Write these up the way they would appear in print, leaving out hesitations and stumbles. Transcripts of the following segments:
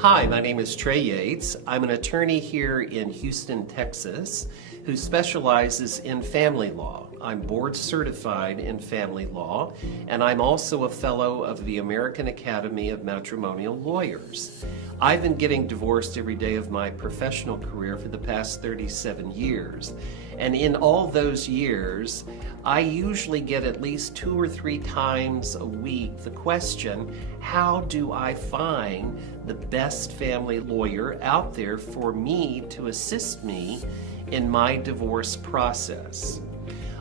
Hi, my name is Trey Yates. I'm an attorney here in Houston, Texas, who specializes in family law. I'm board certified in family law, and I'm also a fellow of the American Academy of Matrimonial Lawyers. I've been getting divorced every day of my professional career for the past 37 years. And in all those years, I usually get at least 2 or 3 times a week the question, how do I find the best family lawyer out there for me to assist me in my divorce process?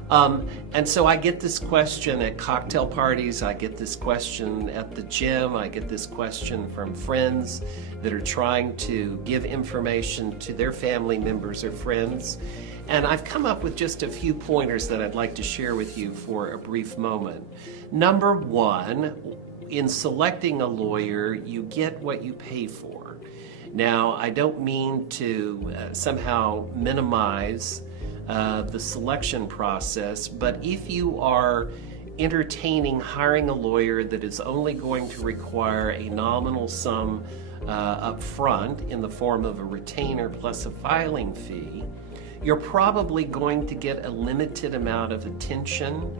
And so I get this question at cocktail parties, I get this question at the gym, I get this question from friends that are trying to give information to their family members or friends. And I've come up with just a few pointers that I'd like to share with you for a brief moment. Number one, in selecting a lawyer, you get what you pay for. Now, I don't mean to somehow minimize the selection process, but if you are entertaining hiring a lawyer that is only going to require a nominal sum up front in the form of a retainer plus a filing fee, you're probably going to get a limited amount of attention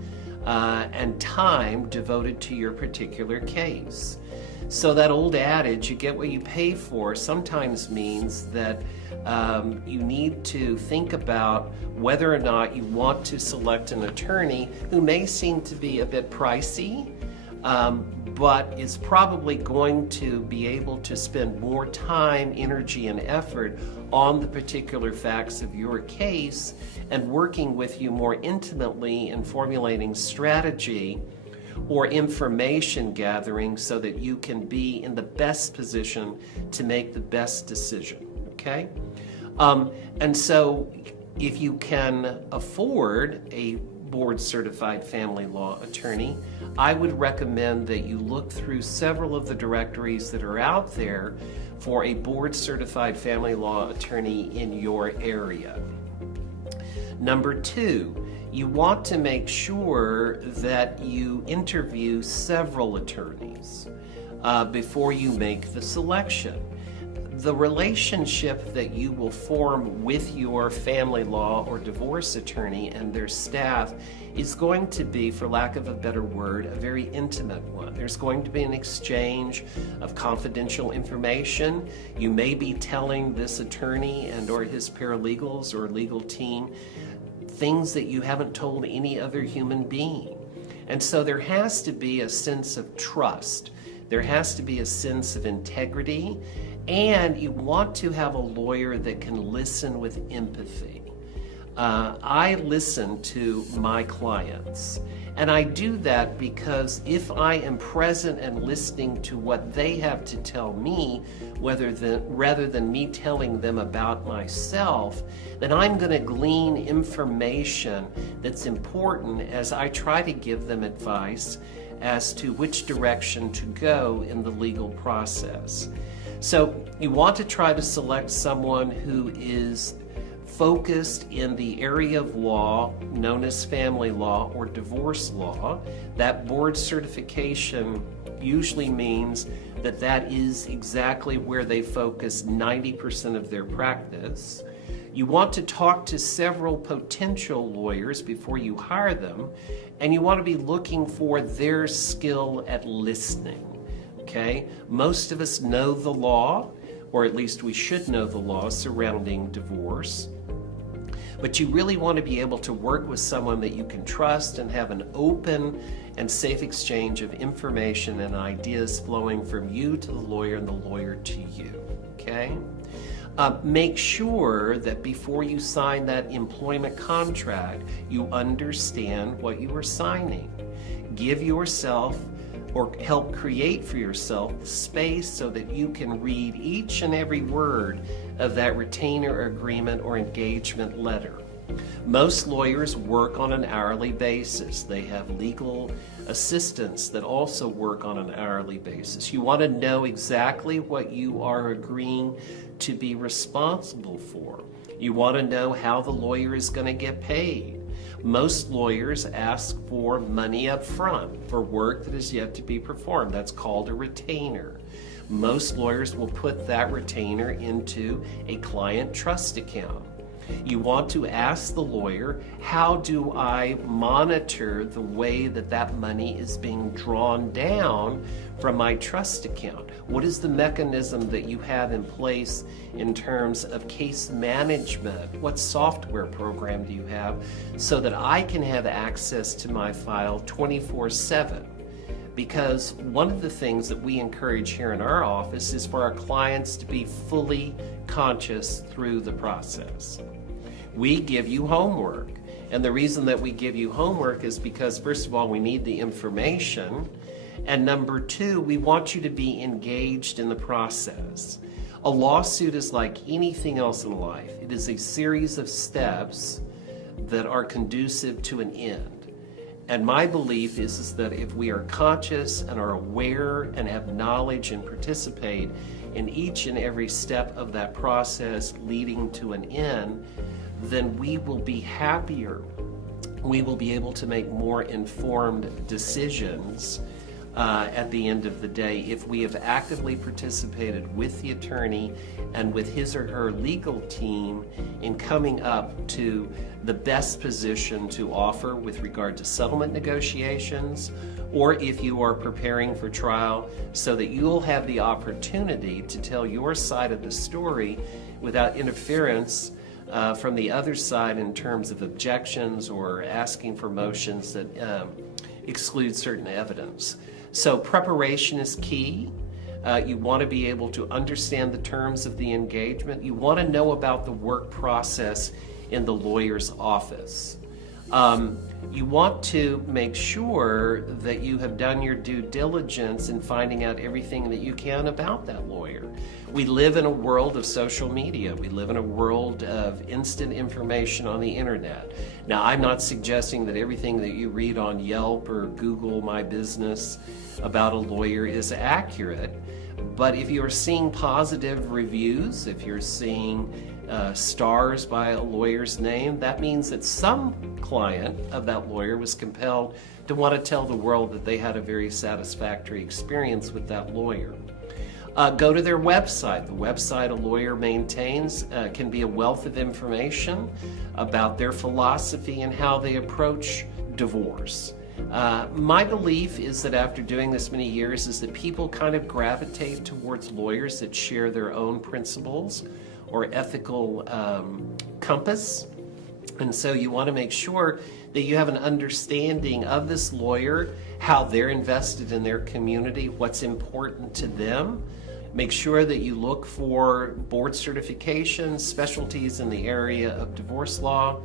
and time devoted to your particular case. So that old adage, you get what you pay for, sometimes means that you need to think about whether or not you want to select an attorney who may seem to be a bit pricey, but is probably going to be able to spend more time, energy, and effort on the particular facts of your case and working with you more intimately in formulating strategy or information gathering so that you can be in the best position to make the best decision, okay? And so if you can afford a board certified family law attorney, I would recommend that you look through several of the directories that are out there for a board certified family law attorney in your area. Number two, you want to make sure that you interview several attorneys before you make the selection. The relationship that you will form with your family law or divorce attorney and their staff is going to be, for lack of a better word, a very intimate one. There's going to be an exchange of confidential information. You may be telling this attorney and or his paralegals or legal team things that you haven't told any other human being. And so there has to be a sense of trust. There has to be a sense of integrity. And you want to have a lawyer that can listen with empathy. I listen to my clients, and I do that because if I am present and listening to what they have to tell me, rather than me telling them about myself, then I'm going to glean information that's important as I try to give them advice as to which direction to go in the legal process. So you want to try to select someone who is focused in the area of law known as family law or divorce law. That board certification usually means that that is exactly where they focus 90% of their practice. You want to talk to several potential lawyers before you hire them, and you want to be looking for their skill at listening. Okay? Most of us know the law, or at least we should know the law surrounding divorce. But you really want to be able to work with someone that you can trust and have an open and safe exchange of information and ideas flowing from you to the lawyer and the lawyer to you. Okay? Make sure that before you sign that employment contract, you understand what you are signing. Give yourself or help create for yourself space so that you can read each and every word of that retainer agreement or engagement letter. Most lawyers work on an hourly basis. They have legal assistants that also work on an hourly basis. You want to know exactly what you are agreeing to be responsible for. You want to know how the lawyer is going to get paid. Most lawyers ask for money up front for work that is yet to be performed. That's called a retainer. Most lawyers will put that retainer into a client trust account. You want to ask the lawyer, how do I monitor the way that that money is being drawn down from my trust account? What is the mechanism that you have in place in terms of case management? What software program do you have so that I can have access to my file 24/7? Because one of the things that we encourage here in our office is for our clients to be fully conscious through the process. We give you homework, and the reason that we give you homework is because, first of all, we need the information, and number two, we want you to be engaged in the process. A lawsuit is like anything else in life. It is a series of steps that are conducive to an end. And my belief is that if we are conscious and are aware and have knowledge and participate in each and every step of that process leading to an end, then we will be happier. We will be able to make more informed decisions at the end of the day if we have actively participated with the attorney and with his or her legal team in coming up to the best position to offer with regard to settlement negotiations, or if you are preparing for trial, so that you'll have the opportunity to tell your side of the story without interference from the other side in terms of objections or asking for motions that exclude certain evidence. So preparation is key. You want to be able to understand the terms of the engagement. You want to know about the work process in the lawyer's office. You want to make sure that you have done your due diligence in finding out everything that you can about that lawyer. We live in a world of social media. We live in a world of instant information on the internet. Now, I'm not suggesting that everything that you read on Yelp or Google My Business about a lawyer is accurate, but if you're seeing positive reviews, if you're seeing stars by a lawyer's name, that means that some client of that lawyer was compelled to want to tell the world that they had a very satisfactory experience with that lawyer. Go to their website. The website a lawyer maintains can be a wealth of information about their philosophy and how they approach divorce. My belief is that after doing this many years is that people kind of gravitate towards lawyers that share their own principles or ethical compass. And so you want to make sure that you have an understanding of this lawyer, how they're invested in their community, what's important to them. Make sure that you look for board certifications, specialties in the area of divorce law.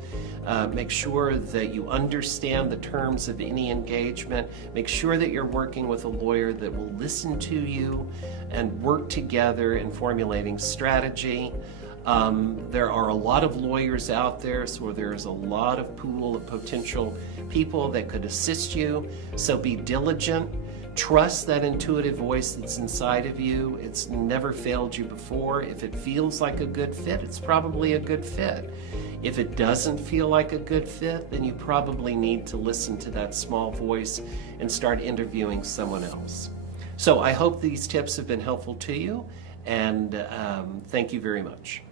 Make sure that you understand the terms of any engagement. Make sure that you're working with a lawyer that will listen to you and work together in formulating strategy. There are a lot of lawyers out there, so there's a lot of pool of potential people that could assist you. So be diligent. Trust that intuitive voice that's inside of you. It's never failed you before. If it feels like a good fit, it's probably a good fit. If it doesn't feel like a good fit, then you probably need to listen to that small voice and start interviewing someone else. So I hope these tips have been helpful to you, and thank you very much.